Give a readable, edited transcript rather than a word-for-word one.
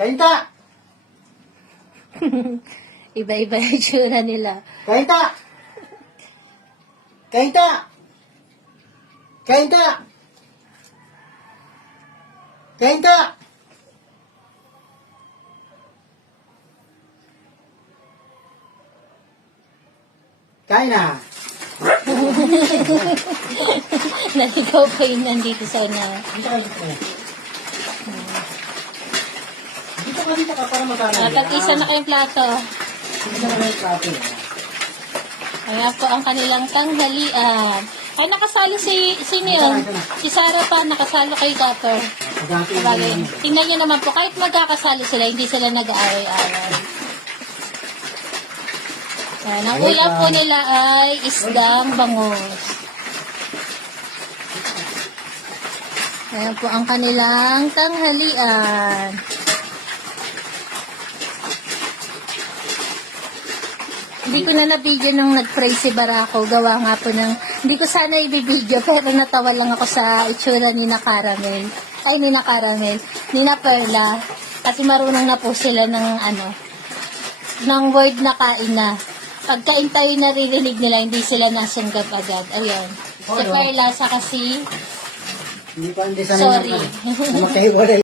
Kainta! Iba-iba yung tsura nila. Kainta! Kainta! Kainta! Kainta! Kain na! Naligaw ko yun nandito sa una. Dito ka para magkakaroon. Tag-isa na kayong plato. Dito na yung plato. Kaya po ang kanilang tanghalian. Ay, nakasali sino yun? Si Sarah pa, nakasalo kay Copper. Sabagay. Tingnan nyo naman po, kahit magkakasali sila, hindi sila nag-aaway-aaway. Yan, ang ulam po nila ay isdang bangus. Ayan po ang kanilang tanghalian. Hindi ko na nabigyan nung nag-pray si Barako. Gawa nga po ng... Hindi ko sana ibibidyo, pero natawa lang ako sa itsura ni na Caramel. Ay, ni na Caramel. Ni na Perla. Kasi marunong na po sila ng ng word na kain na. Pagkain tayo naririnig nila, hindi sila nasunggap agad. Ayun. Si Perla sa kasi... Hindi pa, hindi Sorry. Na magkahiwalay.